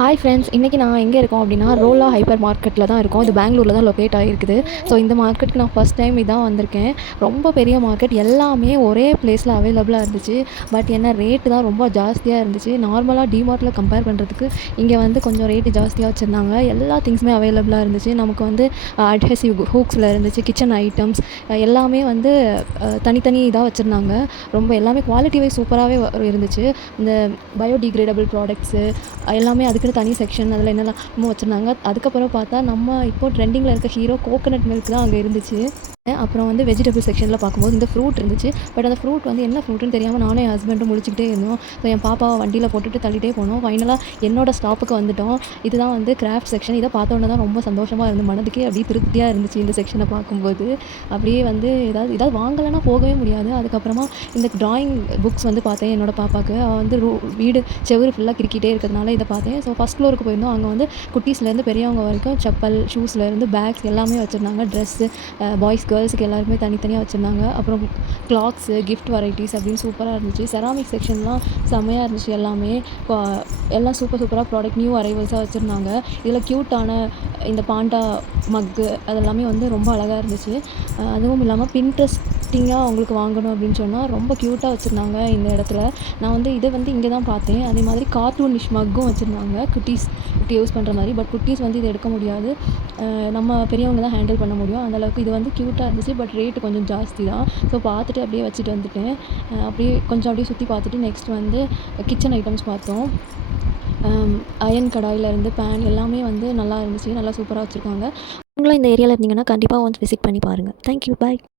Hi friends, இன்றைக்கி நான் எங்கே இருக்கோம் அப்படின்னா ரோலா ஹைப்பர் மார்க்கெட்டில் தான் இருக்கோம். இது பெங்களூரில் தான் லொக்கேட் ஆகிருக்குது. ஸோ இந்த மார்க்கெட்டுக்கு நான் ஃபஸ்ட் டைம் இதான் வந்திருக்கேன். ரொம்ப பெரிய மார்க்கெட், எல்லாமே ஒரே பிளேஸில் அவைலபிளாக இருந்துச்சு. பட் என்ன ரேட்டு தான் ரொம்ப ஜாஸ்தியாக இருந்துச்சு. நார்மலாக டிமார்ட்டில் கம்பேர் பண்ணுறதுக்கு இங்கே வந்து கொஞ்சம் ரேட்டு ஜாஸ்தியாக வச்சுருந்தாங்க. எல்லா திங்ஸுமே அவைலபிளாக இருந்துச்சு. நமக்கு வந்து அட்ஹெசிவ் ஹூக்ஸில் இருந்துச்சு, கிச்சன் ஐட்டம்ஸ் எல்லாமே வந்து தனித்தனி இதாக வச்சுருந்தாங்க. ரொம்ப எல்லாமே குவாலிட்டி வைஸ் சூப்பராகவே இருந்துச்சு. இந்த பயோடிகிரேடபிள் ப்ராடக்ட்ஸு எல்லாமே அதுக்குன்னு தனி செக்ஷன், அதில் என்னெல்லாமோ வச்சுருந்தாங்க. அதுக்கப்புறம் பார்த்தா நம்ம இப்போ ட்ரெண்டிங்கில் இருக்க ஹீரோ கோகனட் மில்க் தான் அங்கே இருந்துச்சு. அப்புறம் வந்து வெஜிடபிள் செக்ஷனில் பார்க்கும்போது இந்த ஃப்ரூட் இருந்துச்சு. பட் அந்த ஃப்ரூட் வந்து என்ன ஃப்ரூட்டுன்னு தெரியாமல் நானும் என் ஹஸ்பண்டும் முழிச்சிக்கிட்டே இருந்தோம். ஸோ என் பாப்பாவை வண்டியில் போட்டுட்டு தள்ளிட்டே போனோம். ஃபைனலாக என்னோட ஸ்டாப்புக்கு வந்துவிட்டோம். இதுதான் வந்து கிராஃப்ட் செக்ஷன். இதை பார்த்தோன்னே தான் ரொம்ப சந்தோஷமாக இருந்து மனதுக்கே அப்படியே திருப்தியாக இருந்துச்சு. இந்த செக்ஷனை பார்க்கும்போது அப்படியே வந்து ஏதாவது வாங்கலைன்னா போகவே முடியாது. அதுக்கப்புறமா இந்த ட்ராயிங் புக்ஸ் வந்து பார்த்தேன் என்னோட பாப்பாவுக்கு. அவள் வந்து வீடு செவுரு ஃபுல்லாக கிறுக்கிட்டே இருக்கிறதுனால இதை பார்த்தேன். ஸோ ஃபஸ்ட் ஃப்ளோருக்கு போயிருந்தோம். அங்கே வந்து குட்டீஸ்லேருந்து பெரியவங்க வரைக்கும் செப்பல், ஷூஸ்லேருந்து பேக்ஸ் எல்லாமே வச்சுருந்தாங்க. ட்ரெஸ்ஸு, பாய்ஸ் கேர்ள்ஸுக்கு எல்லாருக்குமே தனித்தனியாக வச்சுருந்தாங்க. அப்புறம் கிளாத்ஸு, கிஃப்ட் வெரைட்டிஸ் அப்படின்னு சூப்பராக இருந்துச்சு. செராமிக் செக்ஷன்லாம் செம்மையாக இருந்துச்சு. எல்லாமே எல்லாம் சூப்பராக ப்ராடக்ட் நியூ அரைவல்ஸாக வச்சுருந்தாங்க. இதில் க்யூட்டான இந்த பாண்டா மக்கு அதெல்லாமே வந்து ரொம்ப அழகாக இருந்துச்சு. அதுவும் இல்லாமல் பின்ட்ரெஸ்டிங்காக அவங்களுக்கு வாங்கணும் அப்படின்னு சொன்னால் ரொம்ப க்யூட்டாக வச்சுருந்தாங்க இந்த இடத்துல. நான் வந்து இதை வந்து இங்கே தான் பார்த்தேன். அதே மாதிரி கார்ட்டூனிஷ் மக்கும் வச்சுருந்தாங்க, குட்டீஸ்க்கு யூஸ் பண்ணுற மாதிரி. பட் குட்டீஸ் வந்து இதை எடுக்க முடியாது, நம்ம பெரியவங்க தான் ஹேண்டில் பண்ண முடியும். அந்தளவுக்கு இது வந்து க்யூட்டாக இருந்துச்சு. பட் ரேட்டு கொஞ்சம் ஜாஸ்தி தான். ஸோ பார்த்துட்டு அப்படியே வச்சுட்டு வந்துட்டேன். அப்படியே சுற்றி பார்த்துட்டு நெக்ஸ்ட் வந்து கிச்சன் ஐட்டம்ஸ் பார்த்தோம். அயன் கடாயிலேருந்து பேன் எல்லாமே வந்து நல்லா இருந்துச்சு. நல்லா சூப்பராக வச்சுருக்காங்க. நீங்களும் இந்த ஏரியாவில் இருந்தீங்கன்னா கண்டிப்பாக வந்து விசிட் பண்ணி பாருங்கள். தேங்க்யூ, பாய்.